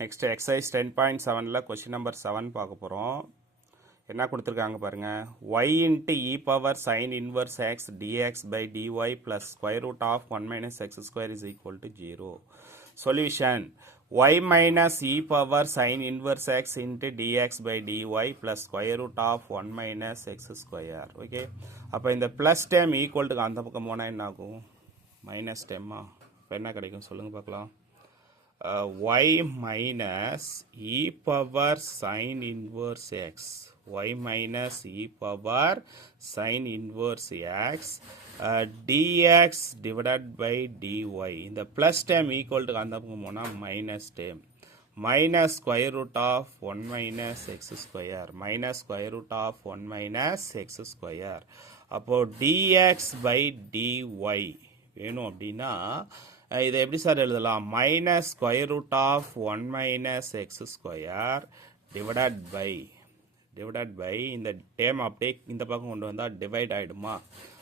Next exercise 10.7ல question number 7 பார்க்க போகிறோம். என்ன கொடுத்துருக்காங்க பாருங்க. y into e power sine inverse x dx by dy plus square root of 1 minus x square is equal to 0. Solution y minus e power sine inverse x into dx by dy plus square root of 1 minus x square. Okay, அப்போ இந்த plus dam ஈக்குவல்ட்டுக்கு அந்த பக்கம் போனால் என்ன ஆகும்? Minus டேம்மா. இப்போ என்ன கிடைக்கும் சொல்லுங்கள் பார்க்கலாம். Y minus e power sin inverse x, y minus e power sin inverse x dx divided by dy. இந்த plus term equal to அந்த பக்கம் போனா minus term, minus square root of 1 minus x square, minus square root of 1 minus x square. அப்போ dx by dy வேணும் அப்படின்னா இதை எப்படி sir எழுதலாம்? Minus square root of 1 minus x square divided by இந்த டேம் அப்படியே இந்த பக்கம் கொண்டு வந்தால் டிவைட் ஆகிடுமா?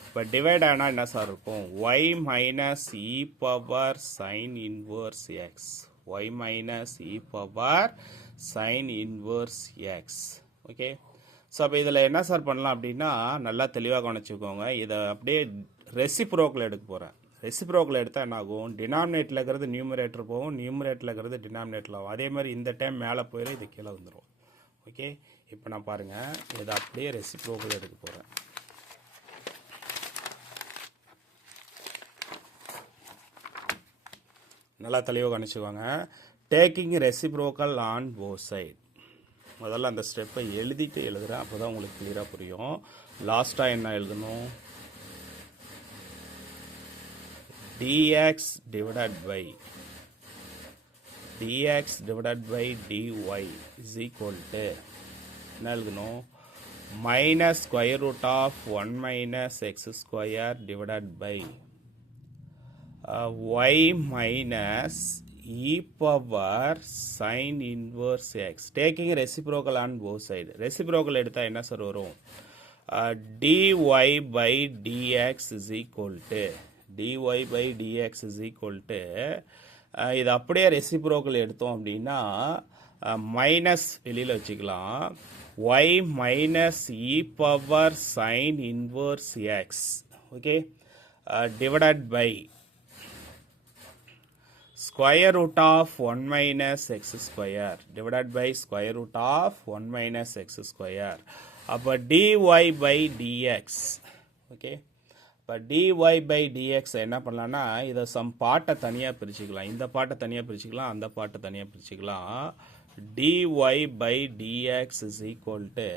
இப்போ டிவைட் ஆனால் என்ன சார் இருக்கும்? Y minus e power sine inverse x, y minus e power sine inverse x. Okay, so அப்போ இதில் என்ன சார் பண்ணலாம் அப்படின்னா நல்லா தெளிவாக கவனிச்சுக்கோங்க. இதை அப்படியே ரெசிப்ரோக்கில் எடுக்க போகிறேன். ரெசிப்ரோக்கில் எடுத்தால் என்ன ஆகும்? டினாமினேட்டில் இருக்கிறது நியூமரேட்டர் போகும், நியூமரேட்டில் இருக்கிறது டினாமினேட்டில் ஆகும். அதே மாதிரி இந்த டைம் மேலே போயிடும், இது கீழே வந்துடும். ஓகே, இப்போ நான் பாருங்கள், இதை அப்படியே ரெசிப்ரோக்கில் எடுக்க போகிறேன். நல்லா தெளிவாக கணிச்சுக்கோங்க. Taking reciprocal on both side. முதல்ல அந்த ஸ்டெப்பை எழுதிட்டு எழுதுகிறேன், அப்போ தான் உங்களுக்கு கிளியராக புரியும். லாஸ்ட்டாக என்ன எழுதணும்? dx divided by dy is equal to என்ன எழுதணும்? Minus square root of 1 minus x square divided by y minus e power sine inverse x. Taking reciprocal on both side. Reciprocal எடுத்தால் என்ன சார் வரும்? dy by dx is equal to dy by dx is equal to இது அப்படியே reciprocal எடுத்தோம் அப்படின்னா minus வெளியில் வச்சுக்கலாம். y minus e power sine inverse x, okay, divided by square root of 1 minus x square divided by square root of 1 minus x square. அப்போ dy by dx. Okay, இப்போ dy by dx என்ன பண்ணலான்னா இதை some பாட்டை தனியாக பிரிச்சுக்கலாம். இந்த பாட்டை தனியாக பிரிச்சுக்கலாம், அந்த பாட்டை தனியாக பிரிச்சுக்கலாம். dy by dx is equal to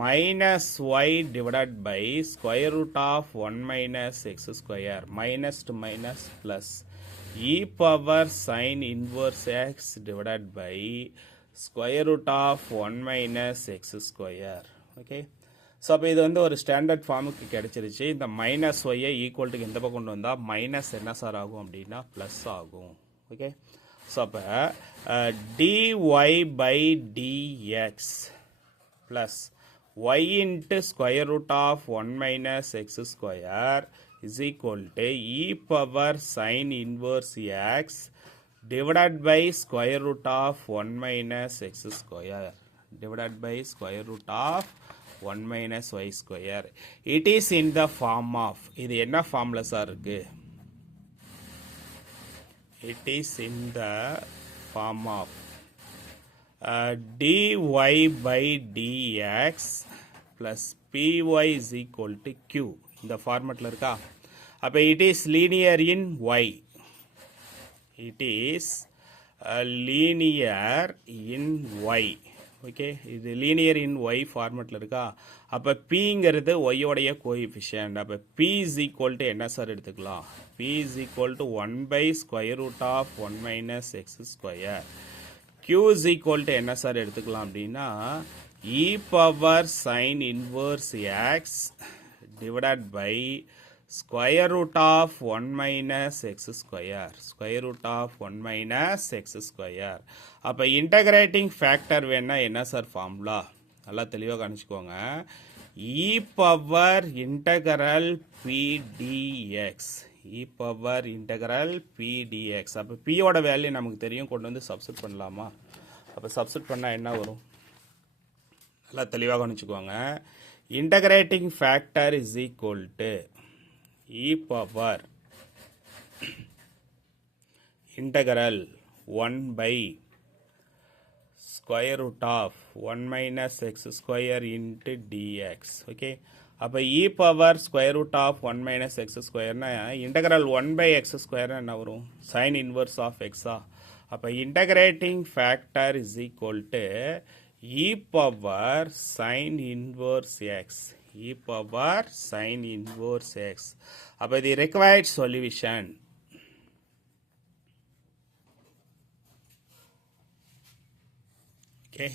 minus y divided by square root of 1 minus x square, minus to minus plus e power sin inverse x divided by square root of 1 minus x square. Okay, so அப்போ இது வந்து ஒரு standard ஃபார்முக்கு கிடைச்சிருச்சு. இந்த minus ஒய்யை ஈக்குவல்ட்டுக்கு இந்த பக்கம் கொண்டு வந்தால் மைனஸ் என்ன சார் ஆகும் அப்படின்னா ப்ளஸ் ஆகும். ஓகே, ஸோ அப்போ dy by dx plus y into square root of 1 minus x square is equal to e power sine inverse x divided by square root of 1 minus x square divided by square root of 1 minus y square. It is in the form of, இது என்ன ஃபார்ம்ல sir இருக்கு? It is in the form of dy by dx plus py is equal to q. இந்த ஃபார்மட்ல இருக்கா? அப்போ it is linear in y. It is linear in y. Okay, இது linear in y ஃபார்மெட்டில் இருக்கா? அப்போ பிங்கிறது ஒய்யோடைய கோஎஃபிஷியன்ட். அப்போ பி இஸ் ஈக்குவல் டு என்ன சார் எடுத்துக்கலாம்? P is equal to 1 by square root of 1 minus x square. Q is equal to என்ன சார் எடுத்துக்கலாம் அப்படின்னா e power sine inverse x divided by square root of 1 minus x square, square root of 1 minus x square. அப்போ integrating factor வேணா என்ன sir formula? நல்லா தெளிவாக கணிச்சுக்கோங்க. இ power integral B dx, e power integral B dx. அப்போ பியோட value நமக்கு தெரியும், கொண்டு வந்து சப்ஸ்டிட் பண்ணலாமா? அப்போ சப்ஸ்டிட் பண்ணால் என்ன வரும்? நல்லா தெளிவாக கவனிச்சுக்குவாங்க. Integrating factor is equal to e power integral 1 by square root of 1 minus x square into dx. Okay, அப்போ e power square root of 1 minus x ஸ்கொயர்னா இன்டகரல் 1 பை எக்ஸ் ஸ்கொயர்னா என்ன வரும்? சைன் இன்வர்ஸ் ஆஃப் எக்ஸா. அப்போ integrating factor is equal to e power sine inverse x. E power sine inverse x. அப்போ இது required solution. Okay,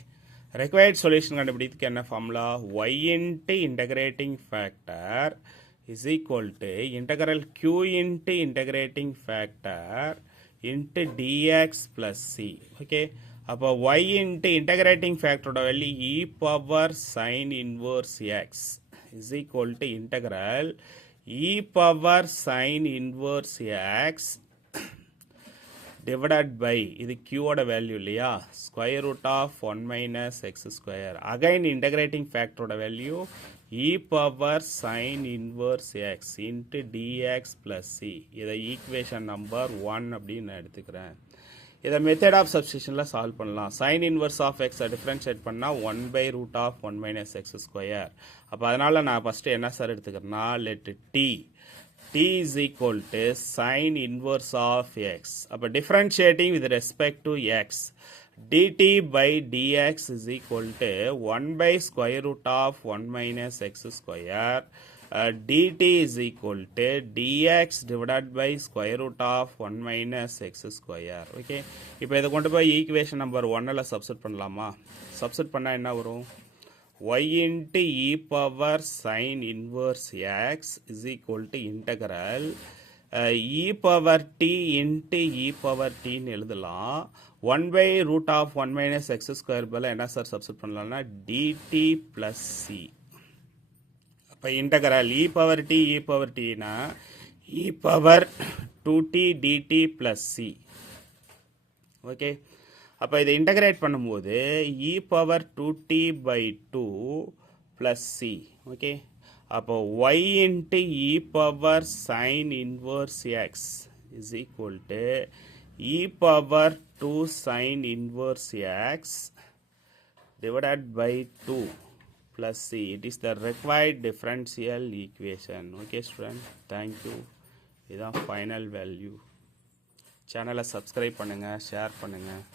required solution கண்டுபிடிக்கிறதுக்கு என்ன formula? y into integrating factor is equal to integral q into integrating factor into dx plus c. Okay, அப்போ y into integrating factor value e power sin inverse x is equal to integral e power sin inverse x divided by இது q ஓட value இல்லையா, square root of 1 minus x square. Again integrating ஃபேக்டரோட value e power sine inverse x into dx plus c. இதை equation number 1 அப்படின்னு நான் எடுத்துக்கிறேன். இதை method of சப்ஸ்டிஷனில் சால்வ் பண்ணலாம். சைன் இன்வர்ஸ் ஆஃப் எக்ஸை டிஃப்ரென்ஷியேட் பண்ணால் 1 by root of 1 minus x square. அப்போ அதனால் நான் ஃபஸ்ட்டு என்ன சார் எடுத்துக்கிறேன்னா, let t is equal to sin inverse of x. அப்போ differentiating with respect to x, dt by dx is equal to 1 by square root of 1 minus x square. dt is equal to dx divided by square root of 1 minus x square. Okay, இப்போ இதை கொண்டு போய் equation number 1ல் substitute பண்ணலாமா? Substitute பண்ணால் என்ன வரும்? y into e power sin inverse x is equal to integral e power t into e power t ன்னு எழுதலாம். 1 by root of 1 minus x square பதிலா என்ன சார் சப்ஸ்டிட் பண்ணலாம்னா dt plus c. அப்போ இன்டகரல் e power t னா e power 2t dt plus c. Okay, அப்போ இதை இன்டகிரேட் பண்ணும்போது e power 2t by 2 plus c. Okay, அப்போ y into e power sin inverse x is equal to e power 2 sin inverse x divided by 2 plus c. It is the required differential equation. Okay student, thank you. இதுதான் final value. சேனலை subscribe பண்ணுங்கள், share பண்ணுங்கள்.